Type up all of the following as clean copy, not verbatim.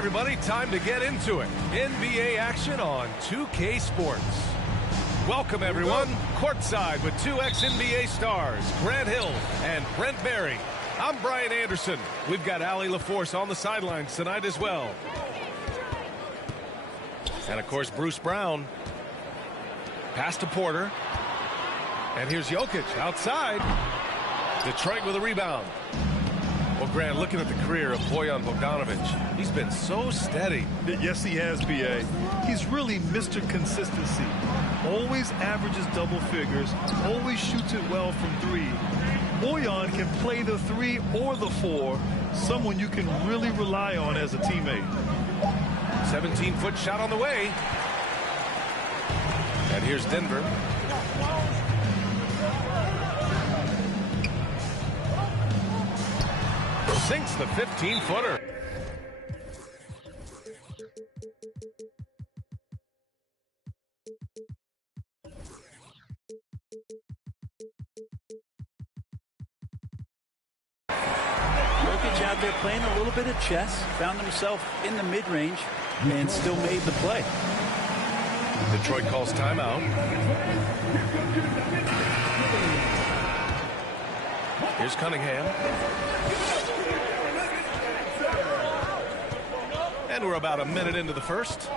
everybody, time to get into it. NBA action on 2K Sports. Welcome, everyone. Courtside with two ex-NBA stars, Grant Hill and Brent Barry. I'm Brian Anderson. We've got Allie LaForce on the sidelines tonight as well. And, of course, Bruce Brown. Pass to Porter. And here's Jokic outside. Detroit with a rebound. Well, Grant, looking at the career of Bojan Bogdanovic, he's been so steady. Yes, he has, B.A. He's really Mr. Consistency. Always averages double figures, always shoots it well from three. Bojan can play the 3 or the 4, someone you can really rely on as a teammate. 17-foot shot on the way. And here's Denver. Sinks the 15-footer. Jokic out there playing a little bit of chess, found himself in the mid-range and still made the play. Detroit calls timeout. Here's Cunningham. And we're about a minute into the first.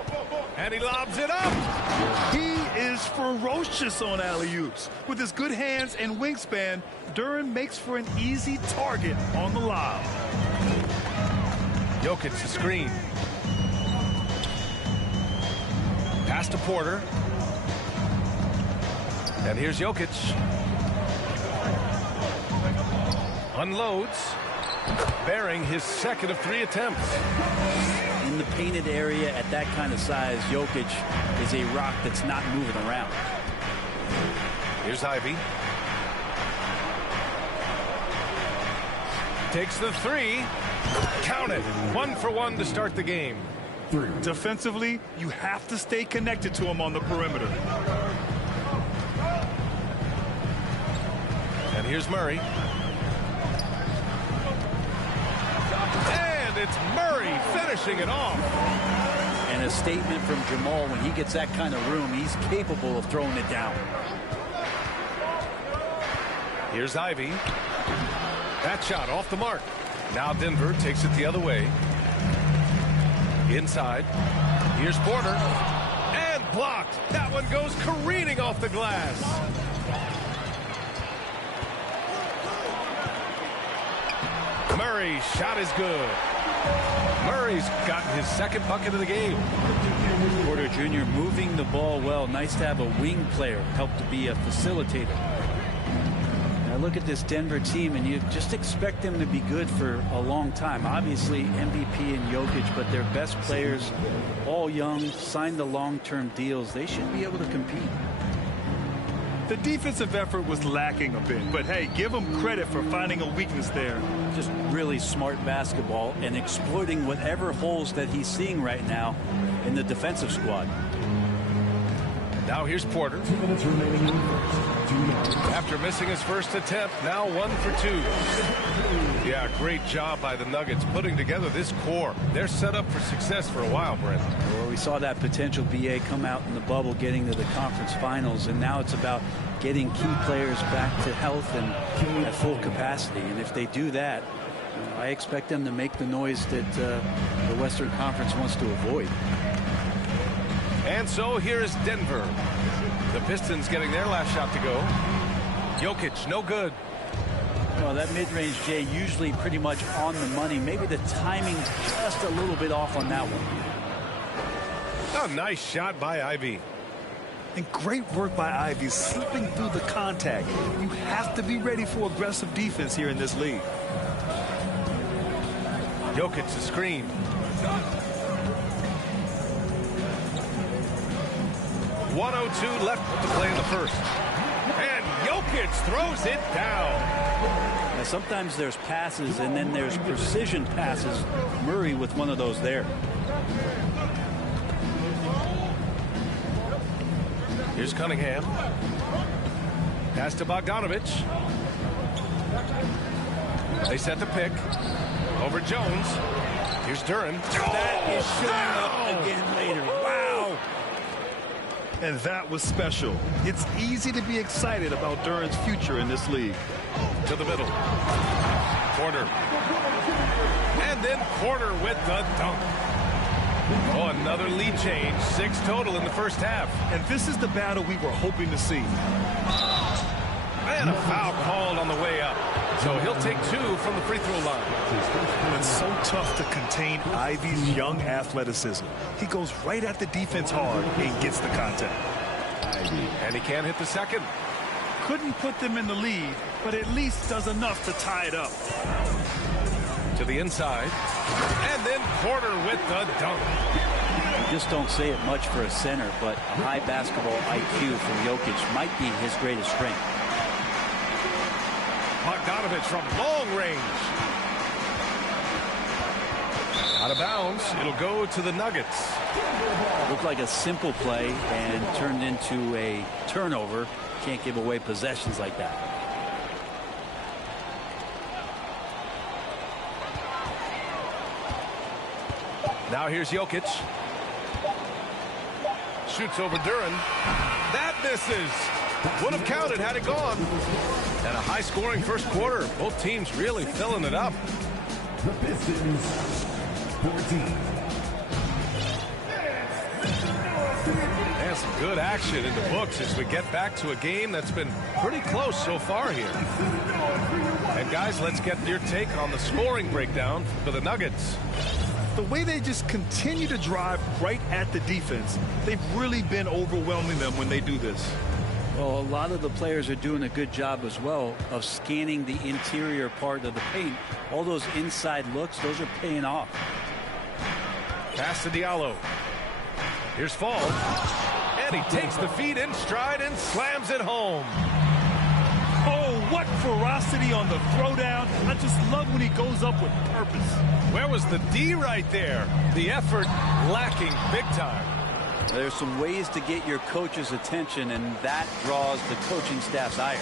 And he lobs it up. He is ferocious on alley-oops. With his good hands and wingspan, Duren makes for an easy target on the lob. Jokic the screen. Pass to Porter. And here's Jokic. Unloads. Bearing his second of 3 attempts. In the painted area at that kind of size, Jokic is a rock that's not moving around. Here's Ivy. Takes the 3. Count it. 1 for 1 to start the game. Defensively, you have to stay connected to him on the perimeter. And here's Murray. And it's Murray finishing it off. And a statement from Jamal, when he gets that kind of room, he's capable of throwing it down. Here's Ivy. That shot off the mark. Now Denver takes it the other way. Inside. Here's Porter. And blocked. That one goes careening off the glass. Murray's shot is good. Murray's gotten his second bucket of the game. Porter Jr. moving the ball well. Nice to have a wing player help to be a facilitator. Now look at this Denver team, and you just expect them to be good for a long time. Obviously, MVP and Jokic, but their best players, all young, signed the long-term deals. They should be able to compete. The defensive effort was lacking a bit, but hey, give them credit for finding a weakness there. Just really smart basketball and exploiting whatever holes that he's seeing right now in the defensive squad. Now here's Porter. 2 minutes remaining in the first. After missing his first attempt, now 1 for 2. Yeah, great job by the Nuggets putting together this core. They're set up for success for a while, Brent. Well, we saw that potential BA come out in the bubble, getting to the conference finals, and now it's about getting key players back to health and at full capacity. And if they do that, I expect them to make the noise that the Western Conference wants to avoid. And so here is Denver. The Pistons getting their last shot to go. Jokic, no good. Well, that mid-range, Jay, usually pretty much on the money. Maybe the timing just a little bit off on that one. A nice shot by Ivy. And great work by Ivy, slipping through the contact. You have to be ready for aggressive defense here in this league. Jokic the screen. 1:02 left to play in the first. And Jokic throws it down. Now, sometimes there's passes and then there's precision passes. Murray with one of those there. Here's Cunningham. Pass to Bogdanovic. They set the pick. Over Jones. Here's Duren. That is showing up again later. Wow. And that was special. It's easy to be excited about Duren's future in this league. To the middle. Corner. And then Corner with the dunk. Oh, another lead change. 6 total in the first half. And this is the battle we were hoping to see. And a foul called on the way up. So he'll take 2 from the free throw line. It's so tough to contain Ivy's young athleticism. He goes right at the defense hard and gets the contact. And he can't hit the second. Couldn't put them in the lead, but at least does enough to tie it up. To the inside. And then Porter with the dunk. Just don't say it much for a center, but a high basketball IQ from Jokic might be his greatest strength. Bogdanovich from long range. Out of bounds. It'll go to the Nuggets. Looked like a simple play and turned into a turnover. Can't give away possessions like that. Now here's Jokic. Shoots over Duren. That misses. Would have counted had it gone. And a high-scoring first quarter. Both teams really filling it up. The Pistons, 14. And some good action in the books as we get back to a game that's been pretty close so far here. And guys, let's get your take on the scoring breakdown for the Nuggets. The way they just continue to drive right at the defense, they've really been overwhelming them when they do this. Well, a lot of the players are doing a good job as well of scanning the interior part of the paint. All those inside looks, those are paying off. Pass to Diallo. Here's Fall. And he takes the feed in stride and slams it home. Oh, what ferocity on the throwdown. I just love when he goes up with purpose. Where was the D right there? The effort lacking big time. There's some ways to get your coach's attention, and that draws the coaching staff's ire.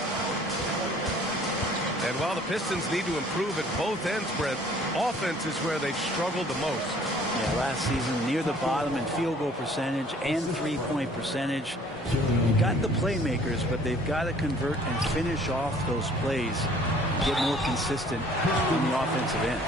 And while the Pistons need to improve at both ends, Brent, offense is where they've struggled the most. Yeah, last season near the bottom in field goal percentage and three-point percentage. You got the playmakers, but they've got to convert and finish off those plays, get more consistent on the offensive end.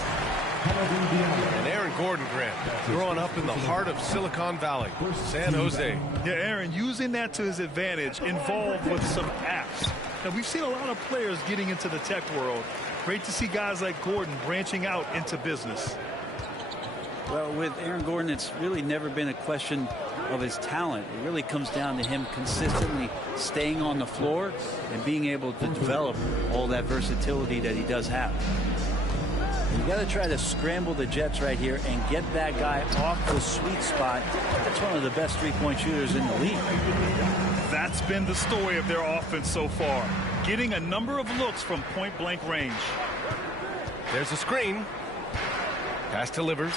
And Aaron Gordon, Grant, growing up in the heart of Silicon Valley, San Jose. Yeah, Aaron, using that to his advantage, involved with some apps. Now, we've seen a lot of players getting into the tech world. Great to see guys like Gordon branching out into business. Well, with Aaron Gordon, it's really never been a question of his talent. It really comes down to him consistently staying on the floor and being able to develop all that versatility that he does have. You got to try to scramble the Jets right here and get that guy off the sweet spot. That's one of the best three-point shooters in the league. That's been the story of their offense so far, getting a number of looks from point-blank range. There's a screen. Pass delivers.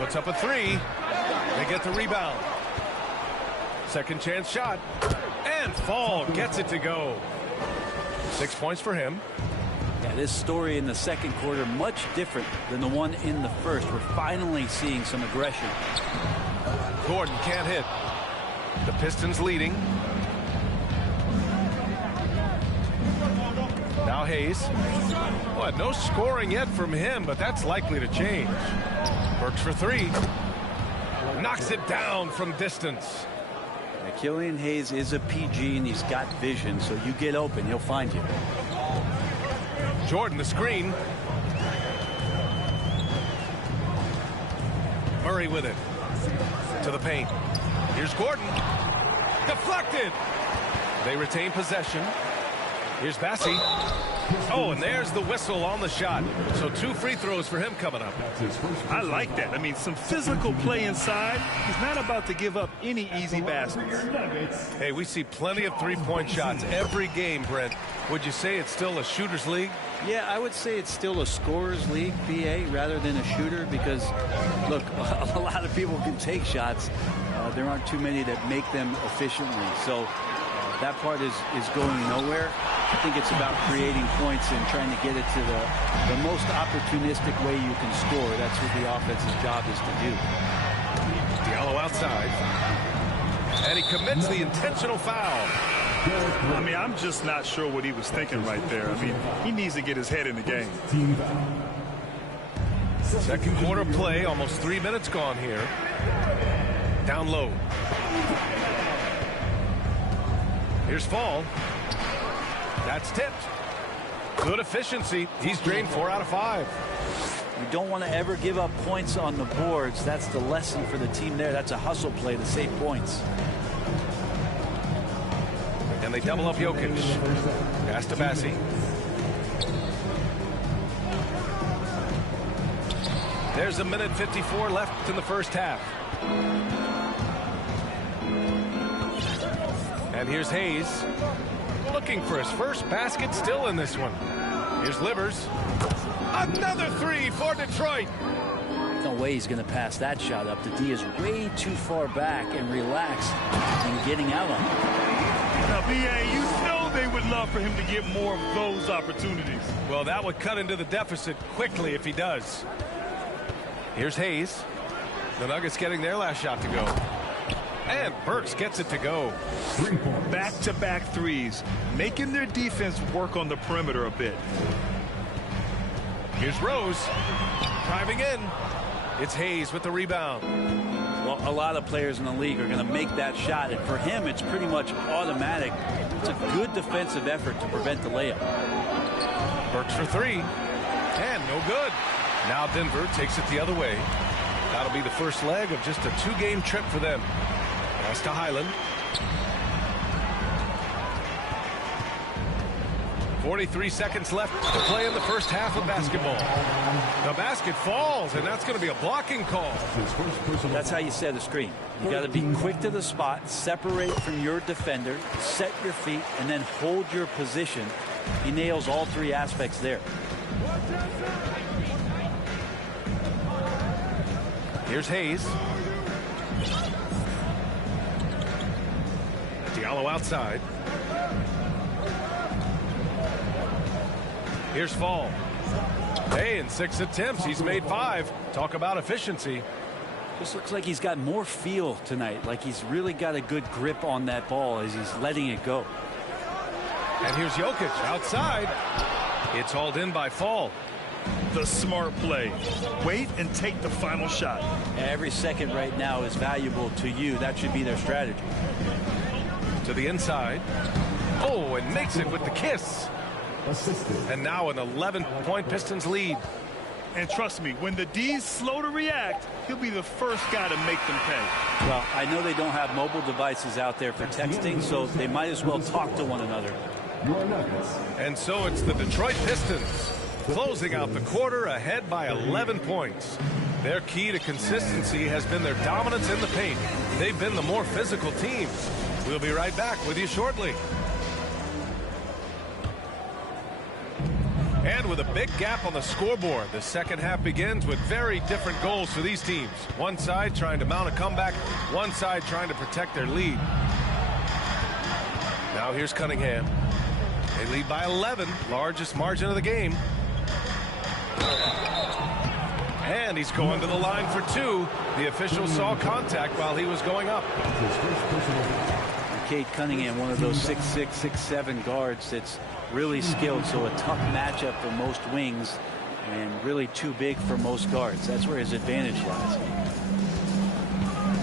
Puts up a three. They get the rebound. Second chance shot. And Fall gets it to go. 6 points for him. Yeah, this story in the second quarter much different than the one in the first. We're finally seeing some aggression. Gordon can't hit. The Pistons leading. Now Hayes. What? No scoring yet from him, but that's likely to change. Works for three. Knocks it down from distance. Yeah, Killian Hayes is a PG and he's got vision, so you get open, he'll find you. Jordan the screen. Murray with it. To the paint. Here's Gordon. Deflected. They retain possession. Here's Bassi. Oh, and there's the whistle on the shot. So 2 free throws for him coming up. I like that. I mean, some physical play inside. He's not about to give up any easy baskets. Hey, we see plenty of three-point shots every game, Brent. Would you say it's still a shooter's league? Yeah, I would say it's still a scorer's league, BA, rather than a shooter because, look, a lot of people can take shots. There aren't too many that make them efficiently. So that part is going nowhere. I think it's about creating points and trying to get it to the most opportunistic way you can score. That's what the offense's job is to do. Diallo outside. And he commits the intentional foul. I mean, I'm just not sure what he was thinking right there. I mean, he needs to get his head in the game. Second quarter play, almost 3 minutes gone here. Down low. Here's Fall. That's tipped. Good efficiency. He's drained 4 out of 5. You don't want to ever give up points on the boards. That's the lesson for the team there. That's a hustle play to save points. And they double up Jokic. Pass to Bassi. There's a minute 54 left in the first half. And here's Hayes. Looking for his first basket still in this one. Here's Livers. Another 3 for Detroit. No way he's going to pass that shot up. The D is way too far back and relaxed in getting out on it. Now, B.A., you know they would love for him to get more of those opportunities. Well, that would cut into the deficit quickly if he does. Here's Hayes. The Nuggets getting their last shot to go. And Burks gets it to go. Back-to-back threes, making their defense work on the perimeter a bit. Here's Rose. Driving in. It's Hayes with the rebound. Well, a lot of players in the league are going to make that shot, and for him, it's pretty much automatic. It's a good defensive effort to prevent the layup. Burks for 3. And no good. Now Denver takes it the other way. That'll be the first leg of just a 2-game trip for them. Pass to Highland. 43 seconds left to play in the first half of basketball. The basket falls, and that's going to be a blocking call. That's how you set a screen. You got to be quick to the spot, separate from your defender, set your feet, and then hold your position. He nails all 3 aspects there. Here's Hayes. Diallo outside. Here's Fall. Hey, in 6 attempts, he's made 5. Talk about efficiency. Just looks like he's got more feel tonight, like he's really got a good grip on that ball as he's letting it go. And here's Jokic outside. It's hauled in by Fall. The smart play. Wait and take the final shot. Every second right now is valuable to you. That should be their strategy. To the inside. Oh, and makes it with the kiss. And now an 11-point Pistons lead. And trust me, when the D's slow to react, he'll be the first guy to make them pay. Well, I know they don't have mobile devices out there for texting, so they might as well talk to one another. And so it's the Detroit Pistons closing out the quarter ahead by 11 points. Their key to consistency has been their dominance in the paint. They've been the more physical team. We'll be right back with you shortly. And with a big gap on the scoreboard, the second half begins with very different goals for these teams. One side trying to mount a comeback, one side trying to protect their lead. Now here's Cunningham. They lead by 11, largest margin of the game. And he's going to the line for 2. The official saw contact while he was going up. Cade Cunningham, one of those 6'6", 6'7" guards that's really skilled, so a tough matchup for most wings and really too big for most guards. That's where his advantage lies.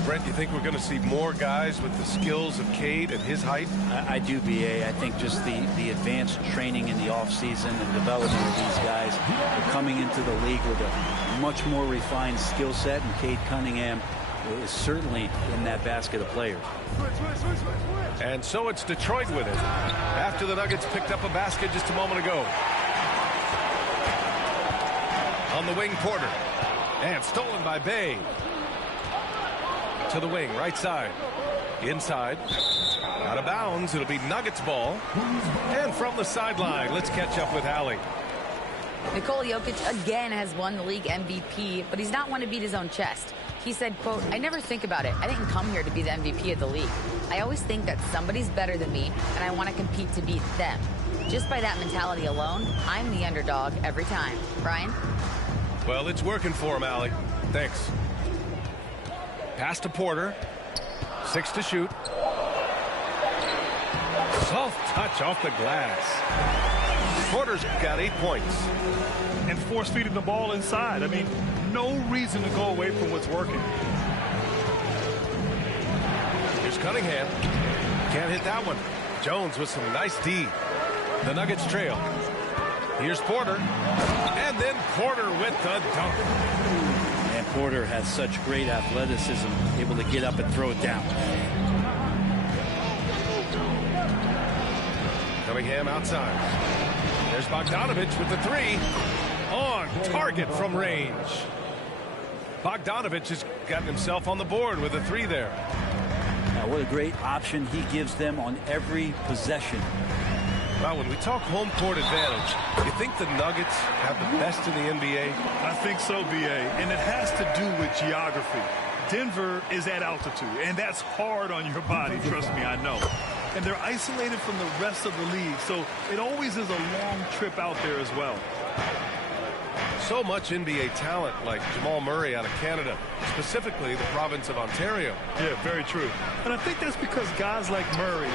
Brent, you think we're going to see more guys with the skills of Cade at his height? I do, B.A. I think just the advanced training in the offseason and development of these guys are coming into the league with a much more refined skill set, and Cade Cunningham is certainly in that basket of players. And so it's Detroit with it after the Nuggets picked up a basket just a moment ago. On the wing, Porter. And stolen by Bay. To the wing, right side. Inside. Out of bounds. It'll be Nuggets ball. And from the sideline, let's catch up with Hallie. Nikola Jokic again has won the league MVP, but he's not one to beat his own chest. He said, quote, "I never think about it. I didn't come here to be the MVP of the league. I always think that somebody's better than me, and I want to compete to beat them." Just by that mentality alone, I'm the underdog every time. Brian? Well, it's working for him, Allie. Thanks. Pass to Porter. 6 to shoot. Soft touch off the glass. Porter's got 8 points. And force feeding the ball inside. I mean, no reason to go away from what's working. Here's Cunningham. Can't hit that one. Jones with some nice D. The Nuggets trail. Here's Porter. And then Porter with the dunk. And Porter has such great athleticism, able to get up and throw it down. Cunningham outside. There's Bogdanovich with the 3. On target from range. Bogdanovich has gotten himself on the board with a 3 there. What a great option he gives them on every possession. Well, when we talk home court advantage, you think the Nuggets have the best in the NBA? I think so, B.A., and it has to do with geography. Denver is at altitude, and that's hard on your body, trust me, I know. And they're isolated from the rest of the league, so it always is a long trip out there as well. So much NBA talent like Jamal Murray out of Canada, specifically the province of Ontario. Yeah, very true. And I think that's because guys like Murray,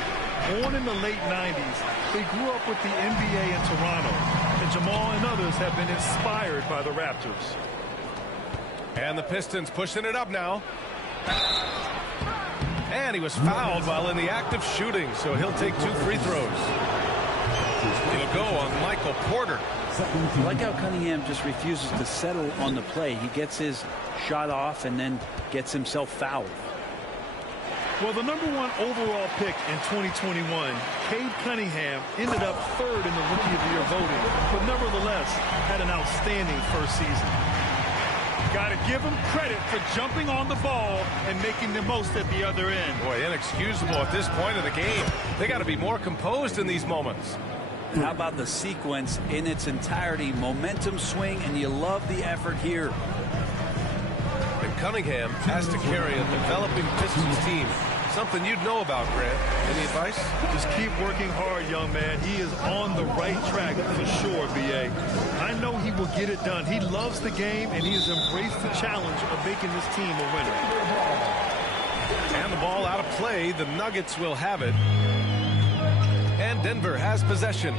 born in the late 90s, they grew up with the NBA in Toronto. And Jamal and others have been inspired by the Raptors. And the Pistons pushing it up now. And he was fouled while in the act of shooting, so he'll take 2 free throws. He'll go on Michael Porter. I like how Cunningham just refuses to settle on the play. He gets his shot off and then gets himself fouled. Well, the #1 overall pick in 2021, Cade Cunningham, ended up 3rd in the Rookie of the Year voting, but nevertheless had an outstanding first season. Got to give him credit for jumping on the ball and making the most at the other end. Boy, inexcusable at this point of the game. They got to be more composed in these moments. How about the sequence in its entirety? Momentum swing, and you love the effort here. And Cunningham has to carry a developing Pistons team. Something you'd know about, Grant. Any advice? Just keep working hard, young man. He is on the right track for sure, B.A. I know he will get it done. He loves the game, and he has embraced the challenge of making this team a winner. And the ball out of play. The Nuggets will have it. And Denver has possession.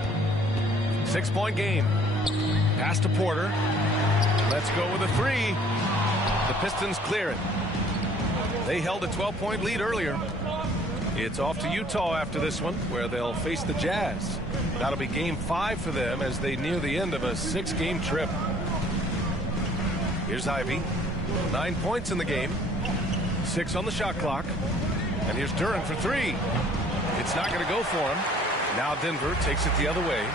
6-point game. Pass to Porter. Let's go with a 3. The Pistons clear it. They held a 12-point lead earlier. It's off to Utah after this one, where they'll face the Jazz. That'll be game 5 for them as they near the end of a 6-game trip. Here's Ivy. 9 points in the game. 6 on the shot clock. And here's Duren for 3. It's not going to go for him. Now Denver takes it the other way.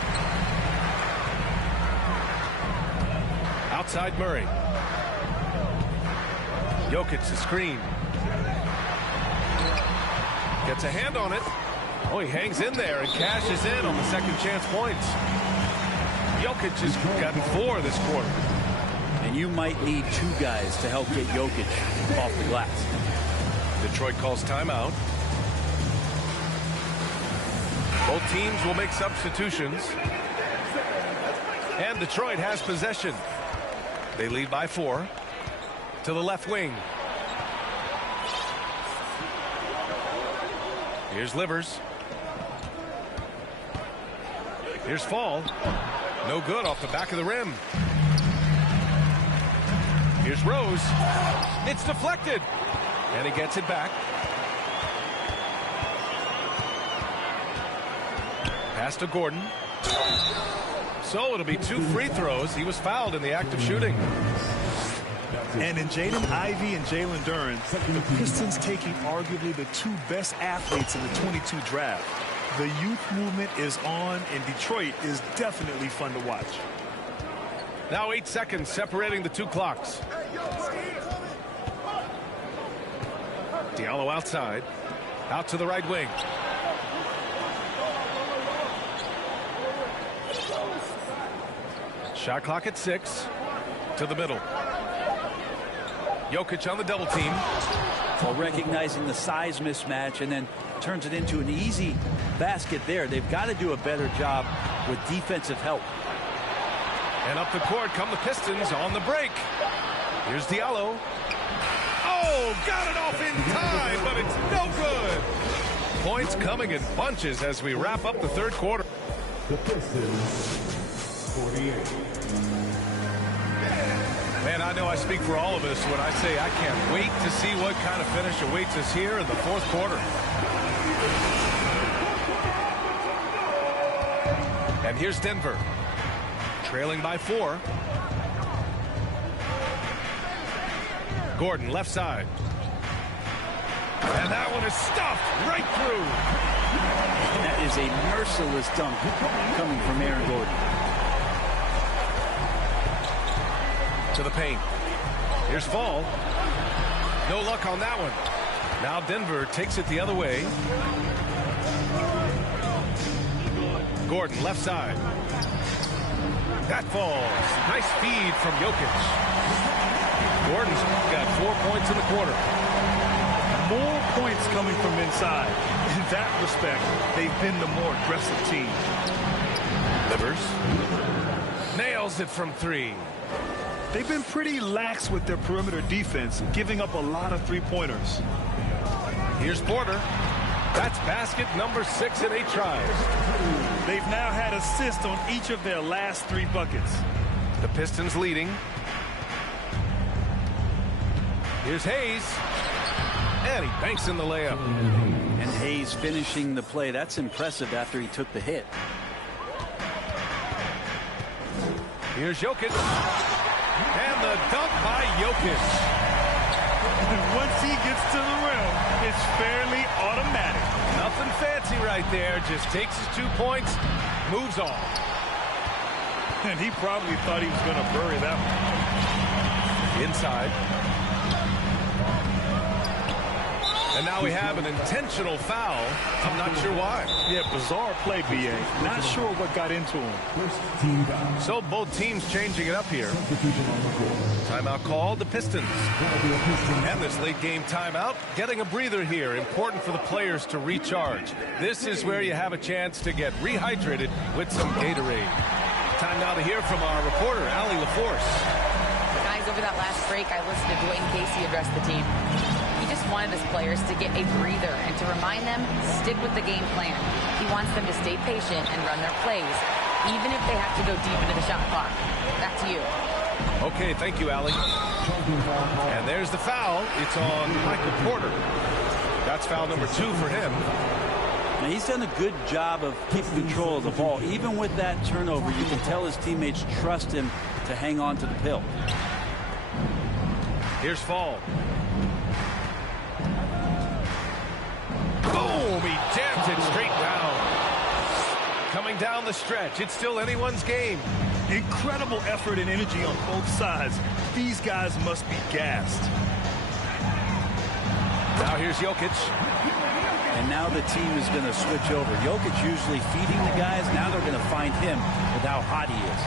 Outside Murray. Jokic the screen. Gets a hand on it. Oh, he hangs in there and cashes in on the second chance points. Jokic has gotten 4 this quarter. And you might need 2 guys to help get Jokic off the glass. Detroit calls timeout. Both teams will make substitutions. And Detroit has possession. They lead by 4 to the left wing. Here's Livers. Here's Fall. No good off the back of the rim. Here's Rose. It's deflected. And he gets it back. Pass to Gordon. So it'll be 2 free throws. He was fouled in the act of shooting. And in Jaden Ivey and Jalen Duren, the Pistons taking arguably the 2 best athletes in the 22 draft. The youth movement is on, and Detroit is definitely fun to watch. Now 8 seconds separating the 2 clocks. Diallo outside. Out to the right wing. Shot clock at 6. To the middle. Jokic on the double team. Well, recognizing the size mismatch and then turns it into an easy basket there. They've got to do a better job with defensive help. And up the court come the Pistons on the break. Here's Diallo. Oh, got it off in time, but it's no good. Points coming in bunches as we wrap up the third quarter. The Pistons, 48. Man, I know I speak for all of us when I say I can't wait to see what kind of finish awaits us here in the fourth quarter. And here's Denver, trailing by 4. Gordon, left side. And that one is stuffed right through. That is a merciless dunk coming from Aaron Gordon. To the paint. Here's Fall. No luck on that one. Now Denver takes it the other way. Gordon, left side. That falls. Nice feed from Jokic. Gordon's got 4 points in the quarter. More points coming from inside. In that respect, they've been the more aggressive team. Livers nails it from 3. They've been pretty lax with their perimeter defense, giving up a lot of three-pointers. Here's Porter. That's basket number 6 in 8 tries. They've now had assists on each of their last 3 buckets. The Pistons leading. Here's Hayes. And he banks in the layup. And Hayes finishing the play. That's impressive after he took the hit. Here's Jokic. And the dunk by Jokic. Once he gets to the rim, it's fairly automatic. Nothing fancy right there. Just takes his 2 points, moves on. And he probably thought he was going to bury that one. Inside. And now we have an intentional foul. I'm not sure why. Yeah, bizarre play, B.A. Not sure what got into him. First team foul. So both teams changing it up here. Substitution on the floor. Timeout called, the Pistons. That'll be a Pistons. And this late game timeout, getting a breather here. Important for the players to recharge. This is where you have a chance to get rehydrated with some Gatorade. Time now to hear from our reporter, Allie LaForce. Guys, over that last break, I listened to Dwayne Casey address the team. He just wanted his players to get a breather and to remind them, stick with the game plan. He wants them to stay patient and run their plays, even if they have to go deep into the shot clock. Back to you. Okay, thank you, Allie. And there's the foul. It's on Michael Porter. That's foul number 2 for him. Now, he's done a good job of keeping control of the ball. Even with that turnover, you can tell his teammates trust him to hang on to the pill. Here's Fall. Boom! He jams it straight down. Coming down the stretch. It's still anyone's game. Incredible effort and energy on both sides. These guys must be gassed. Now here's Jokic. And now the team is going to switch over. Jokic usually feeding the guys. Now they're going to find him with how hot he is.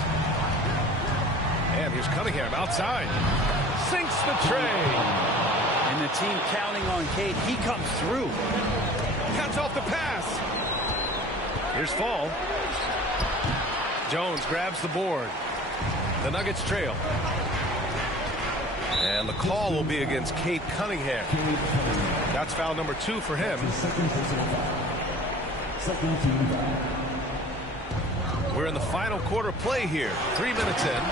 And here's Cunningham outside. Sinks the tray. And the team counting on Cade. He comes through. Cuts off the pass. Here's Fall. Jones grabs the board. The Nuggets trail. And the call will be against Cade Cunningham. That's foul number 2 for him. Second personal foul. Second team foul. We're in the final quarter play here. 3 minutes in.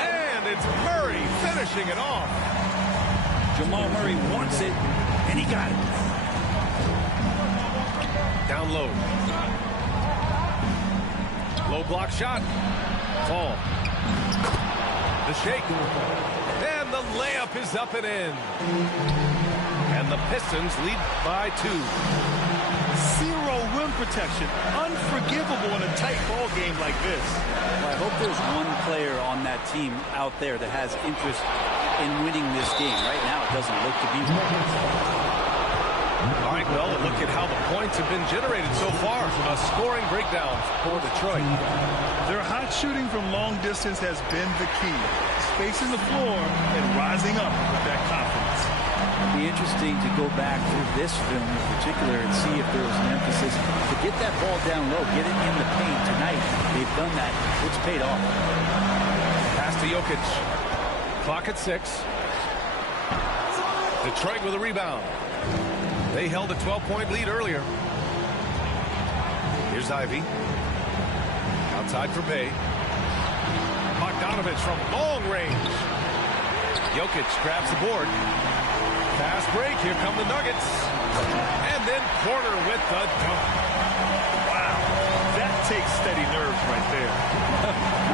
And it's Murray finishing it off. Jamal Murray wants it, and he got it. Down low. Low block shot. Fall. The shake. And the layup is up and in. And the Pistons lead by 2. Zero rim protection. Unforgivable in a tight ball game like this. Well, I hope there's one player on that team out there that has interest in winning this game. Right now, it doesn't look to be one. All right, well, look at how the points have been generated so far. A scoring breakdown for Detroit. Their hot shooting from long distance has been the key. Spacing the floor and rising up with that confidence. be interesting to go back through this film in particular and see if there was an emphasis to get that ball down low, get it in the paint. Tonight, they've done that. It's paid off. Pass to Jokic. Clock at 6. Detroit with a rebound. They held a 12-point lead earlier. Here's Ivy. Outside for Bay. Bogdanovich from long range. Jokic grabs the board. Fast break. Here come the Nuggets. And then Porter with the dunk. Wow. That takes steady nerves right there.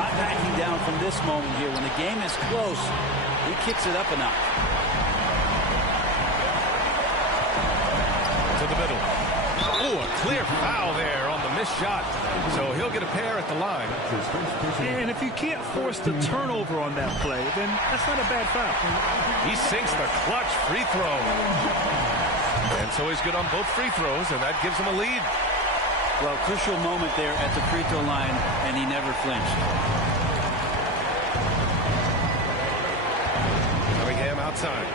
Not backing down from this moment here. When the game is close, he kicks it up a notch. To the middle. Oh, a clear foul there on the missed shot. So he'll get a pair at the line. And if you can't force the turnover on that play, then that's not a bad foul. He sinks the clutch free throw. And so he's good on both free throws, and that gives him a lead. Well, crucial moment there at the free throw line, and he never flinched. Cunningham outside.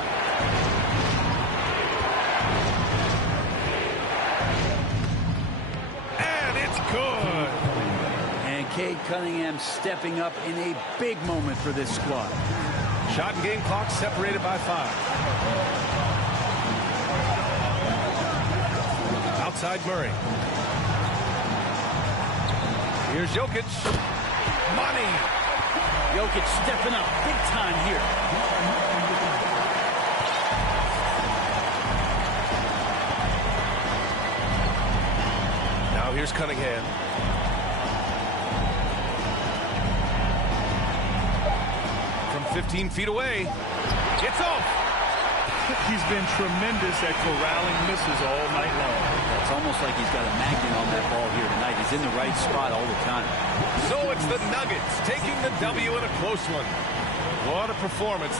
And it's good. And Cade Cunningham stepping up in a big moment for this squad. Shot and game clock separated by 5. Outside Murray. Here's Jokic. Money. Jokic stepping up big time here. Now here's Cunningham. From 15 feet away. It's off. He's been tremendous at corralling misses all night long. It's almost like he's got a magnet on that ball here tonight. He's in the right spot all the time. So it's the Nuggets taking the W in a close one. What a performance.